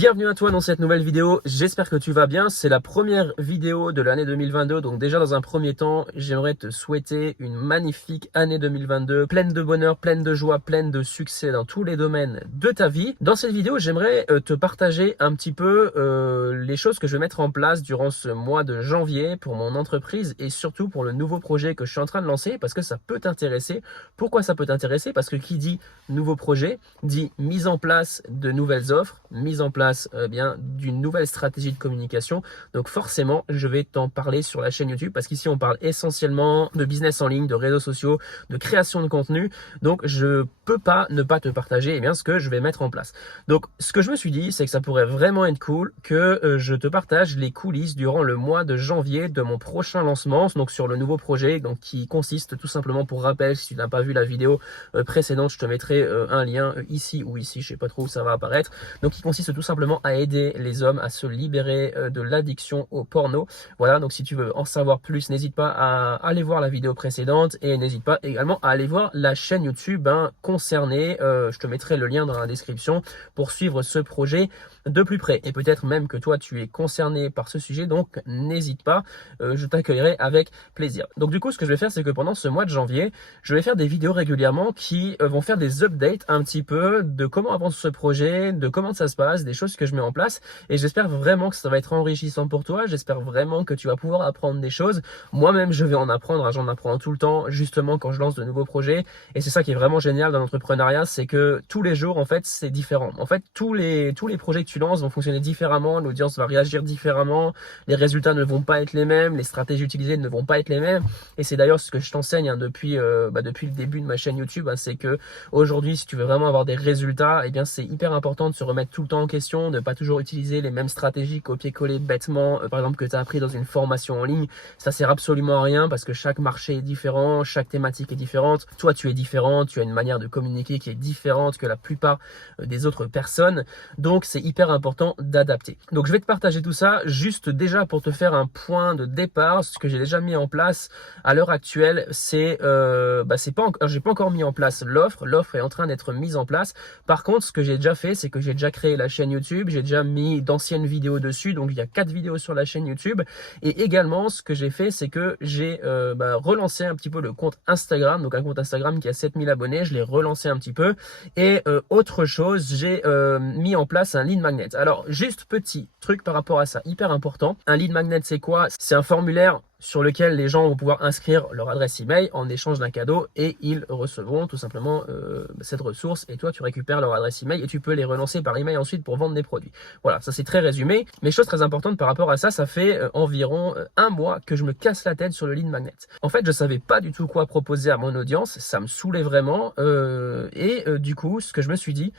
Bienvenue à toi dans cette nouvelle vidéo, j'espère que tu vas bien. C'est la première vidéo de l'année 2022, donc déjà dans un premier temps, j'aimerais te souhaiter une magnifique année 2022, pleine de bonheur, pleine de joie, pleine de succès dans tous les domaines de ta vie. Dans cette vidéo, j'aimerais te partager un petit peu les choses que je vais mettre en place durant ce mois de janvier pour mon entreprise et surtout pour le nouveau projet que je suis en train de lancer parce que ça peut t'intéresser. Pourquoi ça peut t'intéresser? Parce que qui dit nouveau projet, dit mise en place de nouvelles offres, mise en place d'une nouvelle stratégie de communication. Donc forcément, je vais t'en parler sur la chaîne YouTube parce qu'ici, on parle essentiellement de business en ligne, de réseaux sociaux, de création de contenu. Donc, je peux pas ne pas te partager ce que je vais mettre en place. Donc, ce que je me suis dit, c'est que ça pourrait vraiment être cool que je te partage les coulisses durant le mois de janvier de mon prochain lancement, donc sur le nouveau projet, donc qui consiste tout simplement, pour rappel, si tu n'as pas vu la vidéo précédente, je te mettrai un lien ici ou ici, je sais pas trop où ça va apparaître. Donc, qui consiste tout simplement à aider les hommes à se libérer de l'addiction au porno. Voilà, donc si tu veux en savoir plus, n'hésite pas à aller voir la vidéo précédente et n'hésite pas également à aller voir la chaîne YouTube concernée. Je te mettrai le lien dans la description pour suivre ce projet de plus près. Et peut-être même que toi, tu es concerné par ce sujet, donc n'hésite pas, je t'accueillerai avec plaisir. Donc du coup, ce que je vais faire, c'est que pendant ce mois de janvier, je vais faire des vidéos régulièrement qui vont faire des updates un petit peu de comment avance ce projet, de comment ça se passe, des choses que je mets en place. Et j'espère vraiment que ça va être enrichissant pour toi. J'espère vraiment que tu vas pouvoir apprendre des choses. Moi-même, je vais en apprendre. J'en apprends tout le temps, justement, quand je lance de nouveaux projets. Et c'est ça qui est vraiment génial dans l'entrepreneuriat, c'est que tous les jours, en fait, c'est différent. En fait, tous les projets que tu lances vont fonctionner différemment. L'audience va réagir différemment. Les résultats ne vont pas être les mêmes. Les stratégies utilisées ne vont pas être les mêmes. Et c'est d'ailleurs ce que je t'enseigne depuis le début de ma chaîne YouTube. C'est que aujourd'hui, si tu veux vraiment avoir des résultats, c'est hyper important de se remettre tout le temps en question, de ne pas toujours utiliser les mêmes stratégies copier-coller bêtement, par exemple que tu as appris dans une formation en ligne. Ça sert absolument à rien parce que chaque marché est différent, chaque thématique est différente. Toi, tu es différent, tu as une manière de communiquer qui est différente que la plupart des autres personnes. Donc, c'est hyper important d'adapter. Donc, je vais te partager tout ça juste déjà pour te faire un point de départ. Ce que j'ai déjà mis en place à l'heure actuelle, j'ai pas encore mis en place l'offre. L'offre est en train d'être mise en place. Par contre, ce que j'ai déjà fait, c'est que j'ai déjà créé la chaîne YouTube. J'ai déjà mis d'anciennes vidéos dessus. Donc, il y a 4 vidéos sur la chaîne YouTube. Et également, ce que j'ai fait, c'est que j'ai relancé un petit peu le compte Instagram. Donc, un compte Instagram qui a 7000 abonnés. Je l'ai relancé un petit peu. Et autre chose, j'ai mis en place un lead magnet. Alors, juste petit truc par rapport à ça, hyper important. Un lead magnet, c'est quoi? C'est un formulaire sur lequel les gens vont pouvoir inscrire leur adresse email en échange d'un cadeau et ils recevront tout simplement cette ressource et toi tu récupères leur adresse email et tu peux les relancer par email ensuite pour vendre des produits. Voilà, ça c'est très résumé, mais chose très importante par rapport à ça, ça fait environ un mois que je me casse la tête sur le lead magnet. En fait, je savais pas du tout quoi proposer à mon audience, ça me saoulait vraiment du coup, ce que je me suis dit,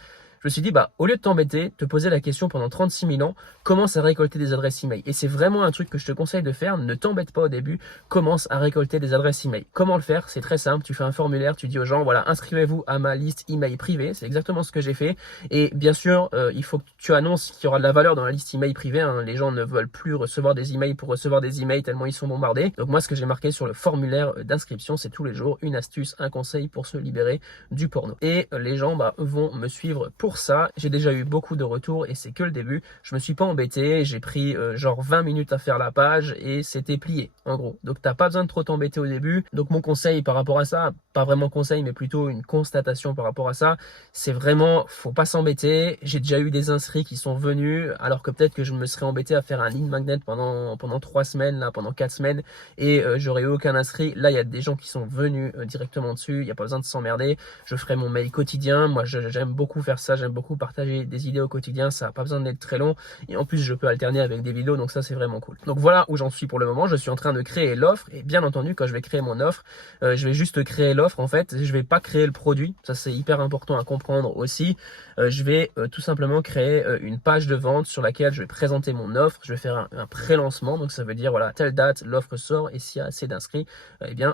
au lieu de t'embêter, te poser la question pendant 36 000 ans, commence à récolter des adresses email. Et c'est vraiment un truc que je te conseille de faire. Ne t'embête pas au début, commence à récolter des adresses email. Comment le faire? C'est très simple. Tu fais un formulaire, tu dis aux gens, voilà, inscrivez-vous à ma liste email privée. C'est exactement ce que j'ai fait. Et bien sûr, il faut que tu annonces qu'il y aura de la valeur dans la liste email privée. Les gens ne veulent plus recevoir des emails pour recevoir des emails tellement ils sont bombardés. Donc moi, ce que j'ai marqué sur le formulaire d'inscription, c'est tous les jours une astuce, un conseil pour se libérer du porno. Et les gens vont me suivre pour ça. J'ai déjà eu beaucoup de retours et c'est que le début. Je me suis pas embêté, j'ai pris genre 20 minutes à faire la page et c'était plié en gros. Donc t'as pas besoin de trop t'embêter au début. Donc mon conseil par rapport à ça, pas vraiment conseil mais plutôt une constatation par rapport à ça, c'est vraiment faut pas s'embêter. J'ai déjà eu des inscrits qui sont venus alors que peut-être que je me serais embêté à faire un lead magnet pendant 3 semaines, là, pendant 4 semaines et j'aurais eu aucun inscrit. Là il y a des gens qui sont venus directement dessus, il n'y a pas besoin de s'emmerder. Je ferai mon mail quotidien. Moi j'aime beaucoup faire ça, j'aime beaucoup partager des idées au quotidien, ça n'a pas besoin d'être très long et en plus je peux alterner avec des vidéos, donc ça c'est vraiment cool. Donc voilà où j'en suis pour le moment. Je suis en train de créer l'offre et bien entendu quand je vais créer mon offre, je vais juste créer l'offre en fait, je vais pas créer le produit, ça c'est hyper important à comprendre aussi. Je vais tout simplement créer une page de vente sur laquelle je vais présenter mon offre, je vais faire un pré-lancement, donc ça veut dire voilà, telle date l'offre sort et s'il y a assez d'inscrits,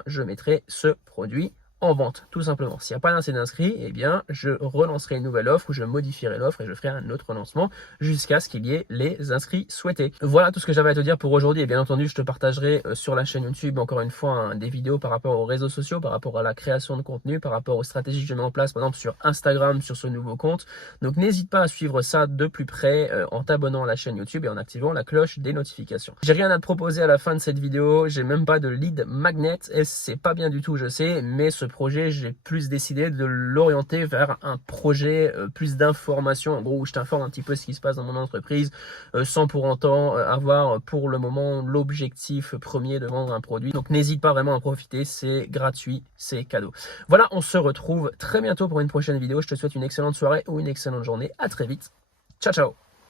je mettrai ce produit en vente, tout simplement. S'il n'y a pas assez d'inscrits, eh bien, je relancerai une nouvelle offre ou je modifierai l'offre et je ferai un autre lancement jusqu'à ce qu'il y ait les inscrits souhaités. Voilà tout ce que j'avais à te dire pour aujourd'hui. Et bien entendu, je te partagerai sur la chaîne YouTube, encore une fois, des vidéos par rapport aux réseaux sociaux, par rapport à la création de contenu, par rapport aux stratégies que je mets en place, par exemple, sur Instagram, sur ce nouveau compte. Donc, n'hésite pas à suivre ça de plus près en t'abonnant à la chaîne YouTube et en activant la cloche des notifications. J'ai rien à te proposer à la fin de cette vidéo. J'ai même pas de lead magnet et c'est pas bien du tout, je sais, mais ce projet, j'ai plus décidé de l'orienter vers un projet plus d'information, en gros où je t'informe un petit peu ce qui se passe dans mon entreprise sans pour autant avoir pour le moment l'objectif premier de vendre un produit. Donc n'hésite pas vraiment à en profiter, c'est gratuit, c'est cadeau. Voilà, on se retrouve très bientôt pour une prochaine vidéo. Je te souhaite une excellente soirée ou une excellente journée. À très vite. Ciao, ciao.